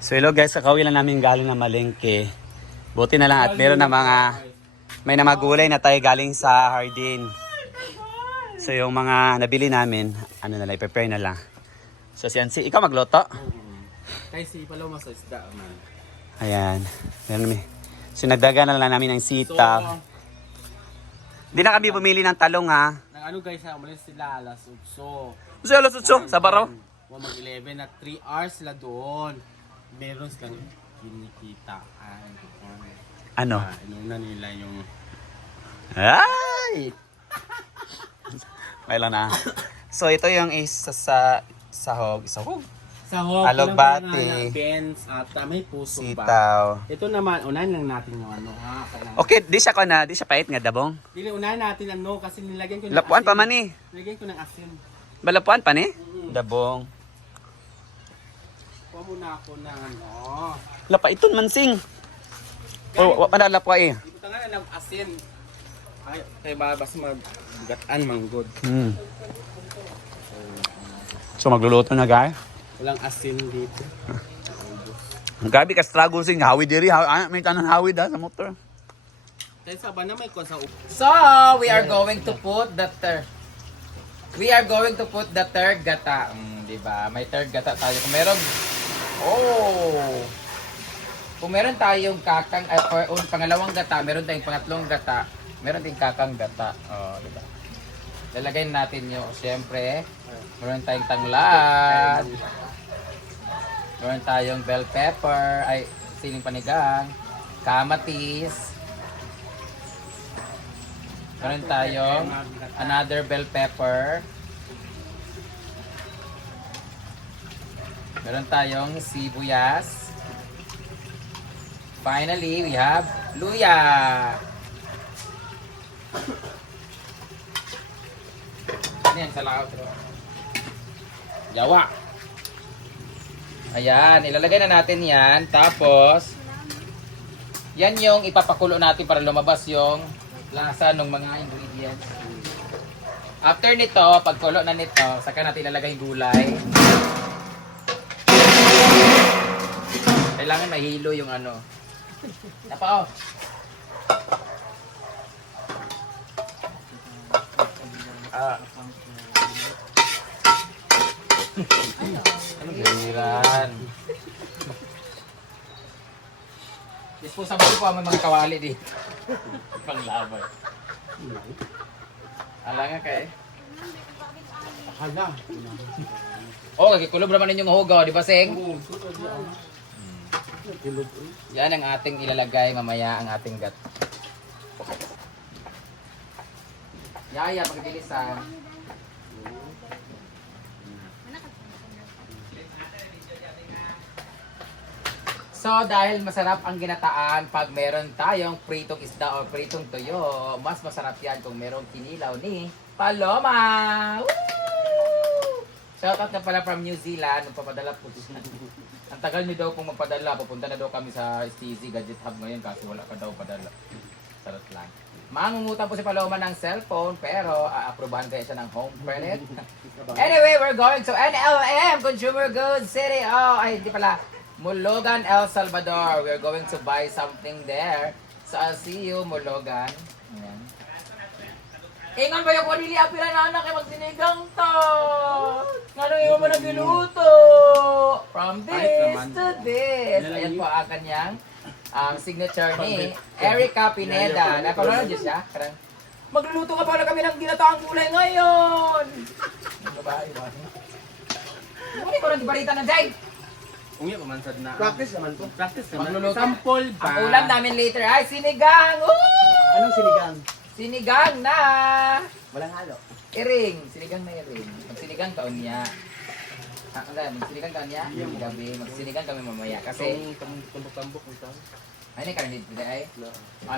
So hello guys, kakawi lang namin galing na malengke. Buti na lang at meron na may na mga gulay na tayo galing sa Hardin. So yung mga nabili namin, ano na lang, i-prepare na lang. So si Ansi, ikaw magluto? Kay si Paloma sa isda man. Ayan. Meron namin. So nagdaga na lang namin ng sita. Hindi na kami bumili ng talong ha. Nang ano guys, umalis sila alas 8. So alas 8, sa baraw? Mag-11 at 3 hours sila doon. Meron silang kinikita. Ano? Inuna nila yung... Ay! Kailan na. So ito yung isa sa sahog. Sahog? Sahog. Alogbati. Beans at may pusong ba. Sitaw. Ito naman, unahin lang natin yung ano. Okay, di siya ko na, di siya pait nga dabong. Dili, unahin natin ano kasi nilagyan ko ng Lapuan pa man eh. Nilagyan ko ng asin. Balapuan pa ni? Dabong. Kuha muna ako ng ano. Lapaiton man sing. O, lapwa eh. Ito nga na ng asin. Ay, kaya babas maggataan manggod. So magluluto na guys. Walang asin dito. Gabi ka struggle sing hawid diri. May tanan hawid ha sa motor. Kaya sa ba na may kuha sa So, we are going to put the third. We are going to put the third gata. Di ba? May third gata tayo. Kung meron, kung meron tayong kakang, pangalawang gata, meron tayong pangatlong gata, meron tayong kakang gata. Oh, di ba? Lalagay natin yung, siyempre, meron tayong tanglad. Meron tayong bell pepper, ay, siling panigang, kamatis. Meron tayong another bell pepper. Meron tayong sibuyas. Finally, we have luya. Ano yan sa laot? Yawa. Ayan, ilalagay na natin yan. Tapos, yan yung ipapakulo natin para lumabas yung lasa ng mga ingredients. After nito, pagkulo na nito, saka natin ilalagay yung gulay. Kailangan mahilo yung ano. Napao. Ano galiran? Disposable po ang mga kawali dito. Panglabay. Ala nga kay. hala. Oh, kagikulob naman ninyong hugaw, di ba, Seng? Yan ang ating ilalagay mamaya, ang ating gat. Yaya, pagbilisan. So, dahil masarap ang ginataan pag meron tayong pritong isda o pritong tuyo, mas masarap yan kung merong kinilaw ni Paloma! Woo! Shoutout na pala from New Zealand, nung papadala po. Ang tagal niyo daw kung magpadala, pupunta na daw kami sa STZ Gadget Hub ngayon kasi wala pa daw padala. Sarot lang. Mangungutang po si Paloma ng cellphone pero aaprubahan kaya siya ng home credit. Anyway, we're going to NLM, Consumer Goods City. Oh, ay hindi pala. Mologan, El Salvador. We're going to buy something there. So I'll see you, Mologan. Ayan. Ingon ba yung kunili apila na anak ay magsinigang to? Ano yung mo nagluto? From this to this. Ayan po ang kanyang signature ni Erica Pineda. Napanood niyo siya? Karang, magluluto ka pala kami ng ginataang gulay ngayon. Ang babae ba? Hindi ko nang ibalita ng Jay. Ungya pamansad na. Practice naman to. Practice naman. Magluluto. Sample ba? Ang ulam namin later ay sinigang. Woo! Anong sinigang? Sinigang na Walang halo. iring. Sinigang na iring. Magsinigang taon niya. Magsinigang taon niya. Gabi. Magsinigang kami mamaya. Kasi, Tumbok-tumbok ito. ay na karne dito ay.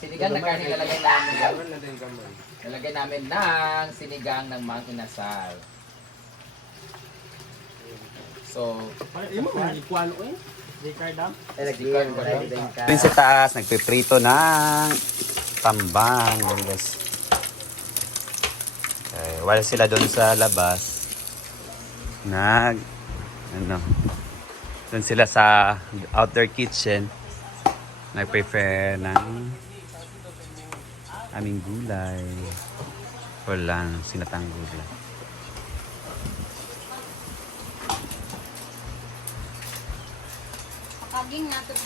Sinigang na karne lalagay namin. Gawin na din gamay. Lalagay namin ng sinigang ng mang inasal. So, Imo man ikuan oy. Din sa taas, nagpiprito ng tambang. Guys. Okay, while sila doon sa labas, Doon sila sa outdoor kitchen. Nag-prepare ng aming gulay. Wala, sinatang gulay. Pakaging nato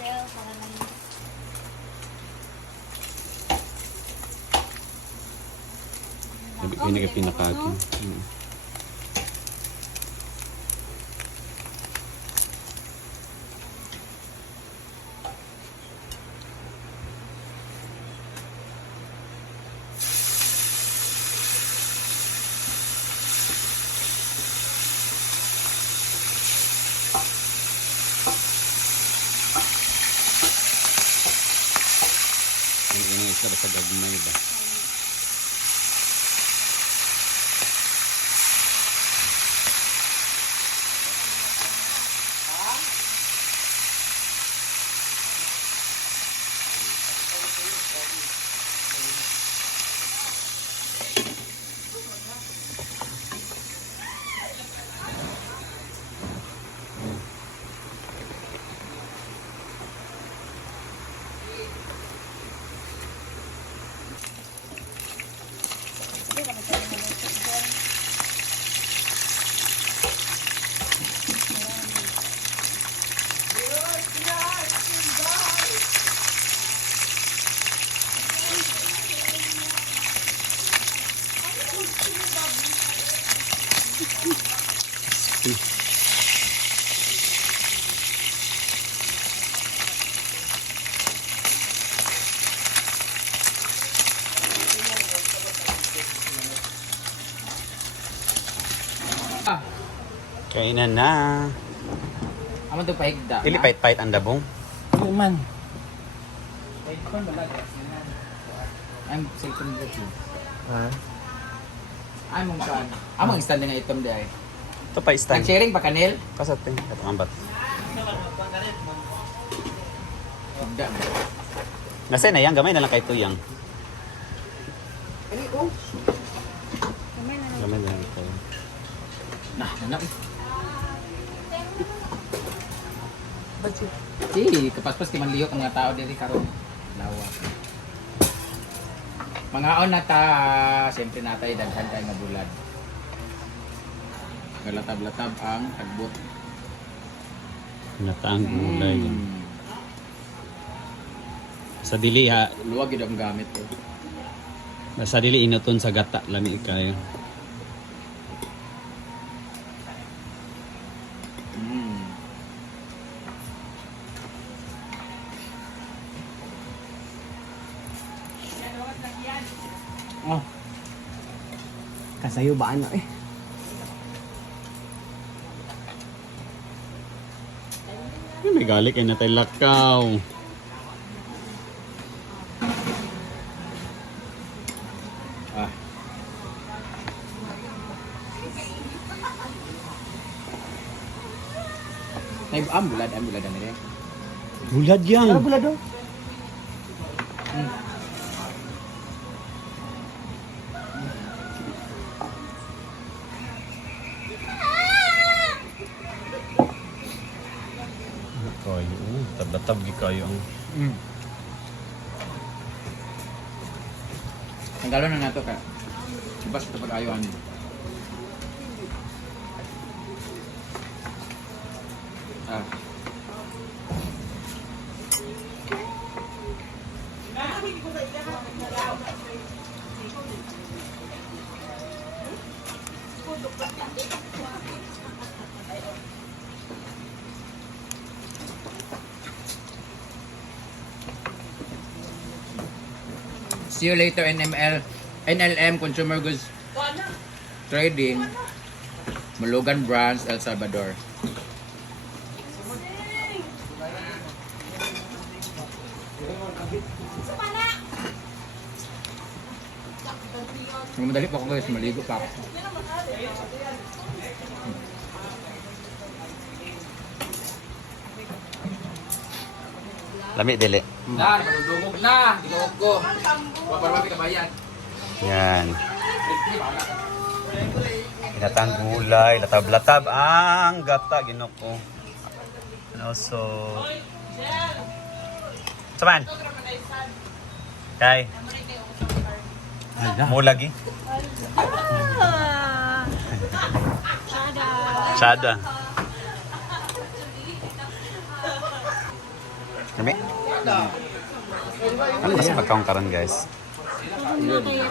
gel para lang. Hindi ka pinakagin. Ini isa ba sa gagmay ba? Kainan na. Amo to pahigda. Dili pait-pait ang dabong. Ano man? I'm cellphone dito. Ha? Ay mong kan. Among stand nga itom di ay. Ito pa stand. Nag-sharing pa kanil. Kasat eh. Ito ang bat. Higda. Nasa na yan. Gamay na lang kay tuyang. Kamay na lang. Gamay na lang kayo. Nah, nanak. Si, kapaspas ti man lihok ang mga tao diri karon. Lawa. Mangaon na ta, siyempre natay daghan kay nga bulad. Galatab-latab ang tagbot. Nataang gulay. Sa dili ha. Luwag yun ang gamit ko. Sa dili inuton sa gata. Lami kayo. Oh, Kasayo ba ano eh? May galik ay natay lakaw. ah. Ay, bulad ang nire. Bulad yan. Ano bulado? Kayo. Tab-tab kayo ang... Ang galo na nato ka. Ibas ito pag-ayuan. Ah. See you later, NLM Consumer Goods Trading, Mulugan Branch, El Salvador. Madali pa ako guys, maligo pa ako. Lami dili. Na, maludungog na, tinuog ko. Paparwami ka bayan. Yan. Inatang gulay, latab-latab ang gata ginoko. And also... Saman? Kay? Mulagi? Sada. Kami? Ano ba sa pagkaungkaran guys? Ano kaya